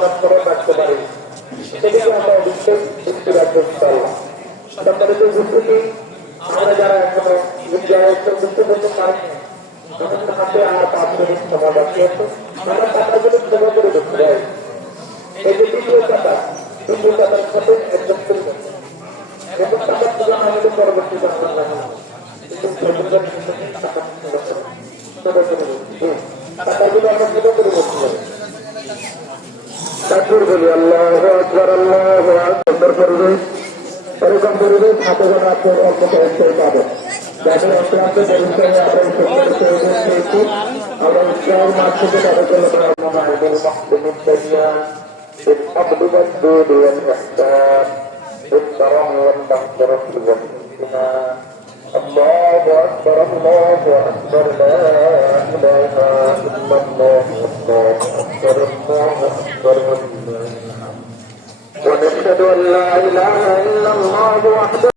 আমরা করে রাখতে পারি, সেদিকে আমরা অবশ্যই দৃষ্টি রাখবো ইনশাআল্লাহ। সম্মানিত উপস্থিতি, আমরা যারা এখনো বুঝতে পারতে পারিনি, আমাদের হাতে আর 5 মিনিট সময় বাকি আছে, আমরা টাকাগুলো জমা করে দিতে পারি। এই যে দ্বিতীয় টাকার সাথে একদম করবেন এবং টাকার তুলনা আমাদের পরবর্তীতে আমরা লাগে না, টাকাগুলো আমরা জমা করে বসতে পারি। তাকবীর বলি, আল্লাহু আকবার, আল্লাহু আকবার। পরিবেশ এরকম পরিবেশ হাতে যেন আপনার অল্প কয়েকটাই পাবেন, যাদের অক্লান্ত পরিশ্রমে আমরা পেয়েছি, আমরা ইসলামের মাঠ থেকে তাদের জন্য بالفضل والجود والإحسان بالكرم والمغفرة والامتنان. الله أكبر، الله أكبر، لا إله إلا الله، الله أكبر، الله أكبر، ونشهد أن لا إله إلا الله وحده